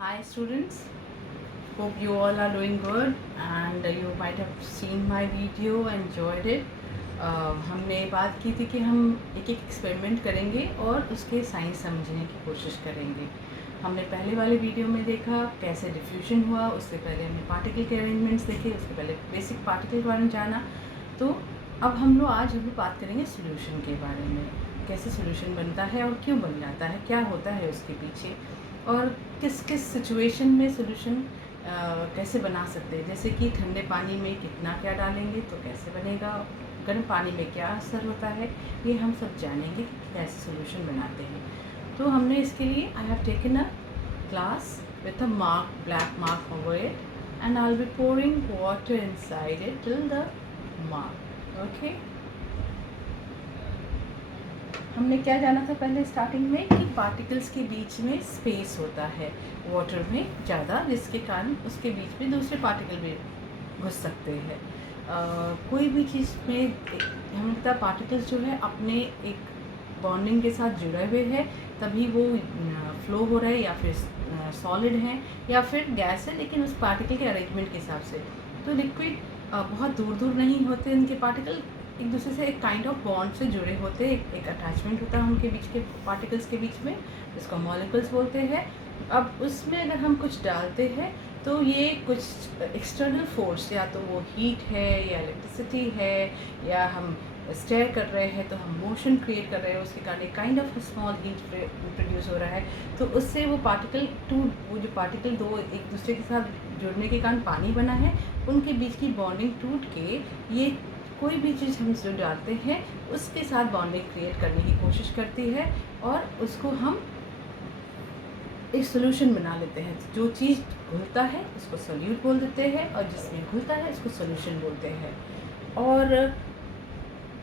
Hi students, hope you all are doing good and you might have seen my video, enjoyed it. हमने बात की थी कि हम एक एक एक्सपेरिमेंट करेंगे और उसके साइंस समझने की कोशिश करेंगे। हमने पहले वाले वीडियो में देखा कैसे डिफ्यूजन हुआ, उससे पहले हमने पार्टिकल के अरेंजमेंट्स देखे, उससे पहले बेसिक पार्टिकल के बारे में जाना। तो अब आज हम लोग बात करेंगे सोल्यूशन के बारे में, कैसे सोल्यूशन बनता है और क्यों बन जाता है, क्या होता है उसके पीछे और किस किस सिचुएशन में सोल्यूशन कैसे बना सकते हैं। जैसे कि ठंडे पानी में कितना क्या डालेंगे तो कैसे बनेगा, गर्म पानी में क्या असर होता है, ये हम सब जानेंगे कि कैसे सोल्यूशन बनाते हैं। तो हमने इसके लिए I have taken a glass with a black mark over it, and I'll be pouring water inside it till the mark. Okay. हमने क्या जाना था पहले स्टार्टिंग में कि पार्टिकल्स के बीच में स्पेस होता है वाटर में ज़्यादा, जिसके कारण उसके बीच में दूसरे पार्टिकल भी घुस सकते हैं। कोई भी चीज़ में हमें पता पार्टिकल्स जो है अपने एक बॉन्डिंग के साथ जुड़े हुए हैं, तभी वो फ्लो हो रहा है या फिर सॉलिड है या फिर गैस है, लेकिन उस पार्टिकल के अरेंजमेंट के हिसाब से। तो लिक्विड बहुत दूर दूर नहीं होते, इनके पार्टिकल एक दूसरे से एक काइंड ऑफ बॉन्ड से जुड़े होते हैं, एक अटैचमेंट होता है उनके बीच के पार्टिकल्स के बीच में, जिसको मॉलिक्यूल्स बोलते हैं। अब उसमें अगर हम कुछ डालते हैं तो ये कुछ एक्सटर्नल फोर्स, या तो वो हीट है या इलेक्ट्रिसिटी है या हम स्टेयर कर रहे हैं तो हम मोशन क्रिएट कर रहे हैं, उसके कारण एक kind of small heat produce हो रहा है। तो उससे वो जो पार्टिकल दो एक दूसरे के साथ जुड़ने के कारण पानी बना है, उनके बीच की बॉन्डिंग टूट के ये कोई भी चीज़ हम जो डालते हैं उसके साथ बॉन्डिंग क्रिएट करने की कोशिश करती है और उसको हम एक सोल्यूशन बना लेते हैं। जो चीज़ घुलता है उसको सोल्यूट बोल देते हैं और जिसमें घुलता है उसको सोल्यूशन बोलते हैं। और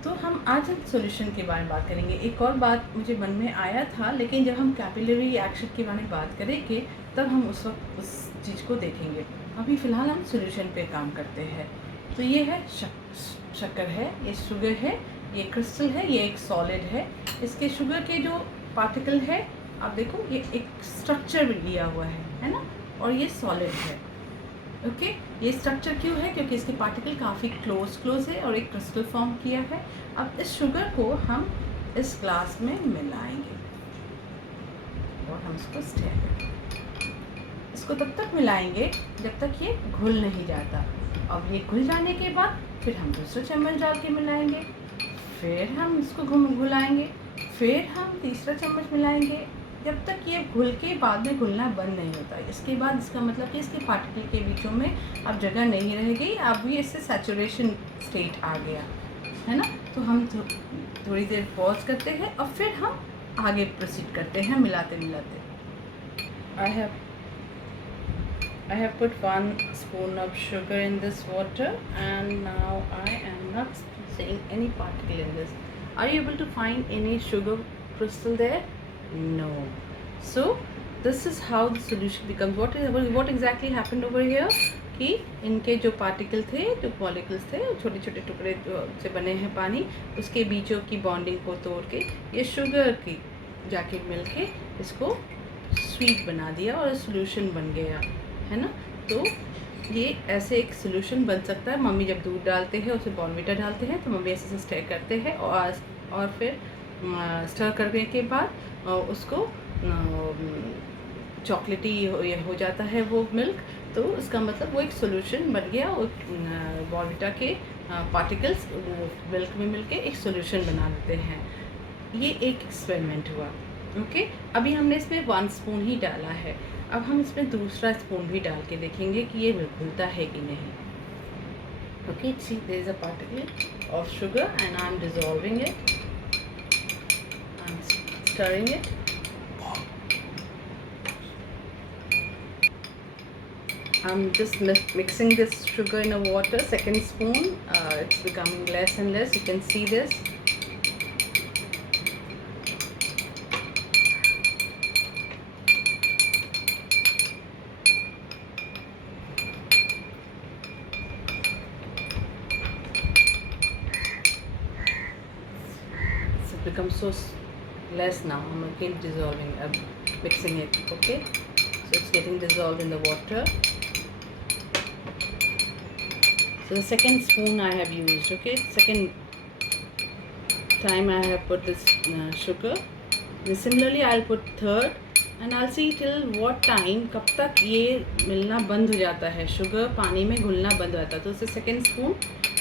तो हम आज हम सोल्यूशन के बारे में बात करेंगे। एक और बात मुझे मन में आया था, लेकिन जब हम कैपिलरी एक्शन के बारे में बात करेंगे तब हम उस वक्त उस चीज़ को देखेंगे। अभी फ़िलहाल हम सोल्यूशन पे काम करते हैं। तो ये है शक्कर है, ये शुगर है, ये क्रिस्टल है, ये एक सॉलिड है। इसके शुगर के जो पार्टिकल है आप देखो, ये एक स्ट्रक्चर भी लिया हुआ है ना, और ये सॉलिड है। ओके, ये स्ट्रक्चर क्यों है? क्योंकि इसके पार्टिकल काफ़ी क्लोज है और एक क्रिस्टल फॉर्म किया है। अब इस शुगर को हम इस ग्लास में मिलाएंगे और हम इसको स्टेयर करेंगे। इसको तब तक मिलाएंगे जब तक ये घुल नहीं जाता। अब ये घुल जाने के बाद फिर हम दूसरा चम्मच डाल के मिलाएंगे, फिर हम इसको घुलाएंगे, फिर हम तीसरा चम्मच मिलाएंगे, जब तक ये घुल के बाद में घुलना बंद नहीं होता। इसके बाद इसका मतलब कि इसके पार्टिकल के बीचों में अब जगह नहीं रह गई, अब ये इससे सैचुरेशन स्टेट आ गया है ना। तो हम थोड़ी देर पॉज करते हैं और फिर हम आगे प्रोसीड करते हैं मिलाते मिलाते। I have put 1 spoon of sugar in this water and now I am not seeing any particle in this. Are you able to find any sugar crystal there? No. So this is how the solution becomes. What exactly happened over here? कि इनके जो particle थे, जो molecules थे, छोटे छोटे टुकड़े से बने हैं पानी, उसके बीचों की बॉन्डिंग को तोड़ के ये शुगर की जाके मिल के इसको स्वीट बना दिया और सॉल्यूशन बन गया है ना। तो ये ऐसे एक सोल्यूशन बन सकता है। मम्मी जब दूध डालते हैं उसमें बॉर्नविटा डालते हैं तो मम्मी ऐसे स्टर करते हैं और फिर स्टर करने के बाद उसको चॉकलेटी हो जाता है वो मिल्क। तो उसका मतलब वो एक सोल्यूशन बन गया और बॉर्नविटा के पार्टिकल्स वो मिल्क में मिलके एक सोल्यूशन बना देते हैं। ये एक एक्सपेरिमेंट हुआ। ओके, अभी हमने इसमें 1 स्पून ही डाला है। अब हम इसमें दूसरा स्पून भी डाल के देखेंगे कि ये घुलता है कि नहीं। Okay, see there is a particle of sugar and I am dissolving it, I am stirring it. I'm just mixing this sugar in a water, second spoon, it's becoming less and less, you can see this. Becomes so less now. I'm again dissolving, mixing it. Okay, So it's getting dissolved in the water. So the second spoon I have used, okay, second time I have put this sugar. Then similarly I'll put third and I'll see till what time, कब तक ये मिलना बंद हो जाता है, sugar पानी में घुलना बंद हो जाता है. तो उससे second spoon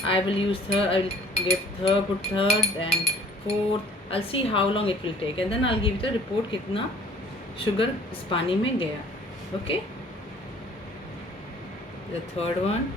I will use third, I will give third, put third and fourth. I'll see how long it will take and then I'll give you the report कितना शुगर इस पानी में गया. Okay, the third one.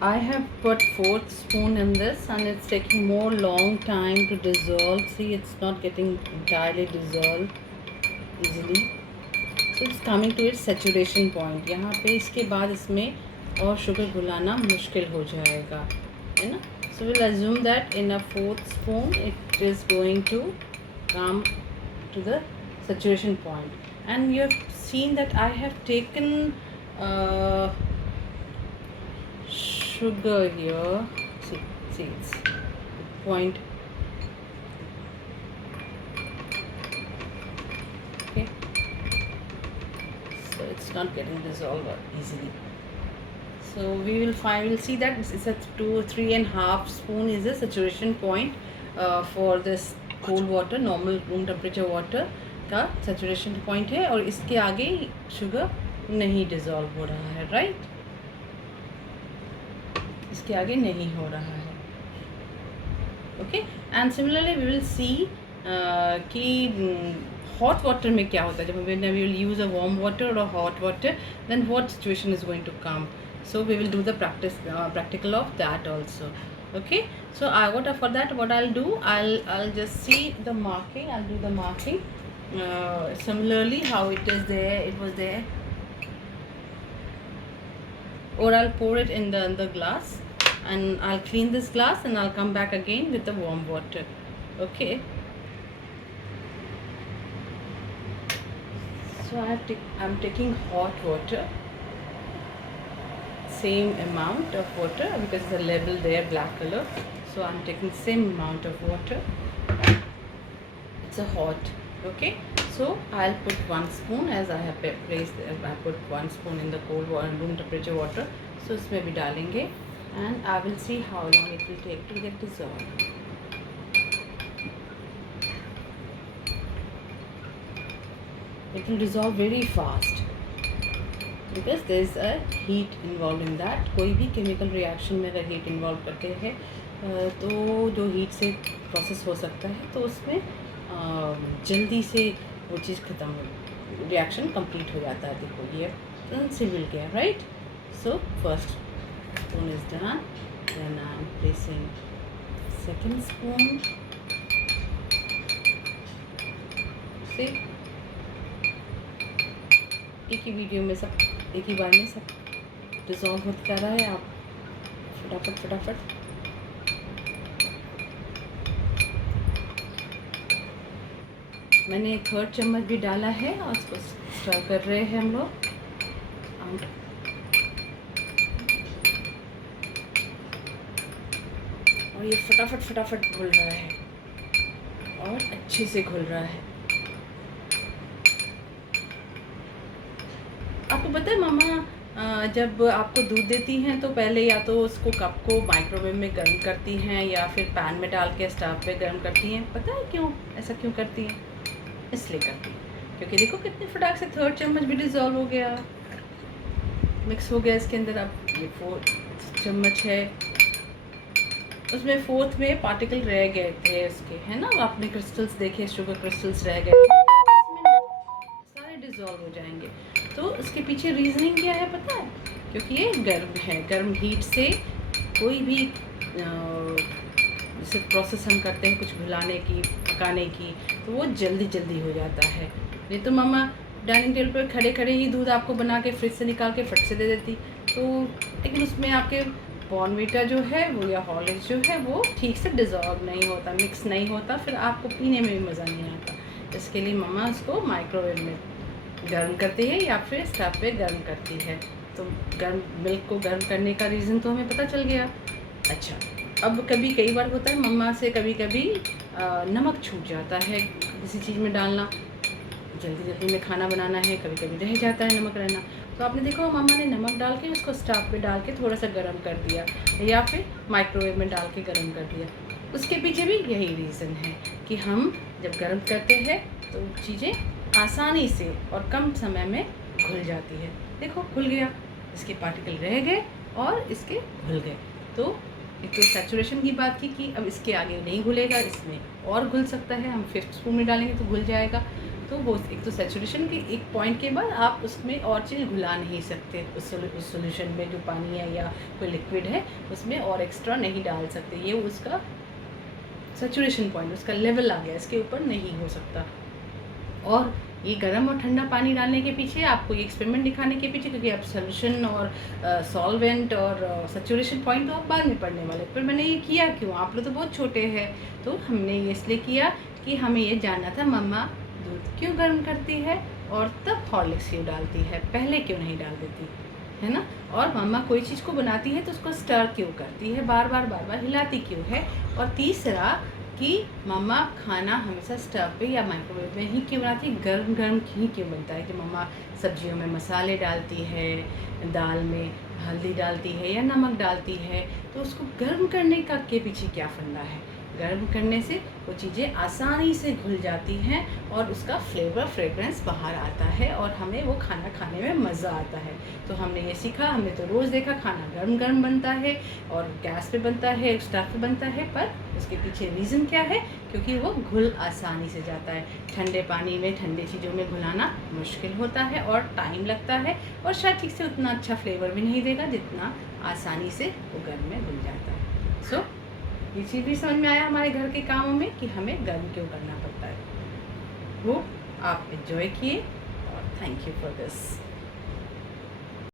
I have put fourth spoon in this and it's taking more long time to dissolve. See, it's not getting entirely dissolved easily. So it's coming to its saturation point. यहाँ पे इसके बाद इसमें और sugar घुलाना मुश्किल हो जाएगा, है ना. So we'll assume that in a fourth spoon it is going to come to the saturation point. And you have seen that I have taken sugar here. See it's point. Okay, so it's not getting dissolved easily. So we'll see that it's a 3.5 spoon is the saturation point for this cold water, normal room temperature water का saturation point है. और इसके आगे sugar नहीं dissolve हो रहा है, right? इसके आगे नहीं हो रहा है. Okay, and similarly we will see कि hot water में क्या होता है. जब we will use a warm water or a hot water, then what situation is going to come. So we will do the practical of that also. Okay, so for that what I'll do, I'll just see the marking. I'll do the marking similarly how it is there, it was there, or I'll pour it in the glass and I'll clean this glass and I'll come back again with the warm water. Okay, so I'm taking hot water, same amount of water because the label there black color. So I'm taking same amount of water. It's a hot. Okay, so I'll put 1 spoon as I have placed. I put 1 spoon in the cold water, room temperature water. So इसमें भी डालेंगे and I will see how long it will take to get dissolved. It will dissolve very fast because there is a heat involved in that. कोई भी chemical reaction में अगर heat involved करते हैं तो जो heat से process हो सकता है तो उसमें जल्दी से वो चीज़ ख़त्म हो, reaction complete हो जाता है. देखो ये सिविल गया, right? So first spoon is done, then I am placing second spoon. See, एक ही वीडियो में सब एक ही बार में सब डिज़ॉल्व होता रहा है. आप फटाफट मैंने 1/3 चम्मच भी डाला है और उसको स्टर कर रहे हैं हम लोग. और ये फटाफट घुल रहा है और अच्छे से घुल रहा है. आपको पता है मामा जब आपको दूध देती हैं तो पहले या तो उसको कप को माइक्रोवेव में गर्म करती हैं या फिर पैन में डाल के स्टव पे गर्म करती हैं. पता है क्यों ऐसा क्यों करती हैं? इसलिए करती हैं क्योंकि देखो कितने फटाक से 1/3 चम्मच भी डिज़ोल्व हो गया, मिक्स हो गया इसके अंदर. अब ये 4 चम्मच है, उसमें 4th में पार्टिकल रह गए थे उसके, है ना. आपने क्रिस्टल्स देखे, शुगर क्रिस्टल्स रह गए, सारे डिज़ोल्व हो जाएंगे. तो इसके पीछे रीज़निंग क्या है पता है? क्योंकि ये गर्म है, गर्म हीट से कोई भी जैसे प्रोसेस हम करते हैं कुछ घुलाने की, पकाने की, तो वो जल्दी हो जाता है. नहीं तो मामा डाइनिंग टेबल पर खड़े ही दूध आपको बना के फ्रिज से निकाल के फट से दे देती, तो लेकिन उसमें आपके बॉर्नवीटा जो है वो या हॉर्लिक्स जो है वो ठीक से डिज़ोल्व नहीं होता, मिक्स नहीं होता, फिर आपको पीने में भी मज़ा नहीं आता। इसके लिए मम्मा उसको माइक्रोवेव में गर्म करती है या फिर स्टव पे गर्म करती है। तो गर्म मिल्क को गर्म करने का रीज़न तो हमें पता चल गया। अच्छा, अब कभी कई बार होता है मम्मा से कभी कभी नमक छूट जाता है किसी चीज़ में डालना, जल्दी जल्दी में खाना बनाना है, कभी कभी रह जाता है नमक रहना। तो आपने देखा हो मम्मा ने नमक डाल के उसको स्टव पे डाल के थोड़ा सा गर्म कर दिया या फिर माइक्रोवेव में डाल के गर्म कर दिया। उसके पीछे भी यही रीज़न है कि हम जब गर्म करते हैं तो चीज़ें आसानी से और कम समय में घुल जाती है। देखो घुल गया, इसके पार्टिकल रह गए और इसके घुल गए। तो एक तो सैचुरेशन की बात की कि अब इसके आगे नहीं घुलेगा, इसमें और घुल सकता है, हम 5th स्पून में डालेंगे तो घुल जाएगा। तो वो एक तो सैचुरेशन के एक पॉइंट के बाद आप उसमें और चीज़ घुला नहीं सकते, उस सॉल्यूशन में जो पानी है या कोई लिक्विड है उसमें और एक्स्ट्रा नहीं डाल सकते। ये उसका सैचुरेशन पॉइंट, उसका लेवल आ गया, इसके ऊपर नहीं हो सकता। और ये गर्म और ठंडा पानी डालने के पीछे आपको ये एक्सपेरिमेंट दिखाने के पीछे, क्योंकि अब सोल्यूशन और सॉल्वेंट और सैचुरेशन पॉइंट तो आप बाद में पढ़ने वाले, पर मैंने ये किया क्यों, आप लोग तो बहुत छोटे हैं, तो हमने ये इसलिए किया कि हमें ये जानना था मम्मा दूध क्यों गर्म करती है और तब हॉर्लिक्स क्यों डालती है, पहले क्यों नहीं डाल देती है ना। और मम्मा कोई चीज़ को बनाती है तो उसको स्टर क्यों करती है, बार बार हिलाती क्यों है। और तीसरा कि मम्मा खाना हमेशा स्टव पे या माइक्रोवेव में ही क्यों बनाती है, गर्म गर्म ही क्यों बनता है। कि मम्मा सब्जियों में मसाले डालती है, दाल में हल्दी डालती है या नमक डालती है, तो उसको गर्म करने का के पीछे क्या फंडा है। गर्म करने से वो चीज़ें आसानी से घुल जाती हैं और उसका फ्लेवर फ्रेगरेंस बाहर आता है और हमें वो खाना खाने में मज़ा आता है। तो हमने ये सीखा, हमने तो रोज़ देखा खाना गर्म गर्म बनता है और गैस पे बनता है, स्टव पे बनता है, पर उसके पीछे रीज़न क्या है, क्योंकि वो घुल आसानी से जाता है। ठंडे पानी में ठंडी चीज़ों में घुलाना मुश्किल होता है और टाइम लगता है और शायद ठीक से उतना अच्छा फ्लेवर भी नहीं देगा जितना आसानी से वो गर्म में घुल जाता है। सो ये चीज़ भी समझ में आया हमारे घर के कामों में कि हमें गर्म क्यों करना पड़ता है। वो आप एंजॉय किए और थैंक यू फॉर दिस।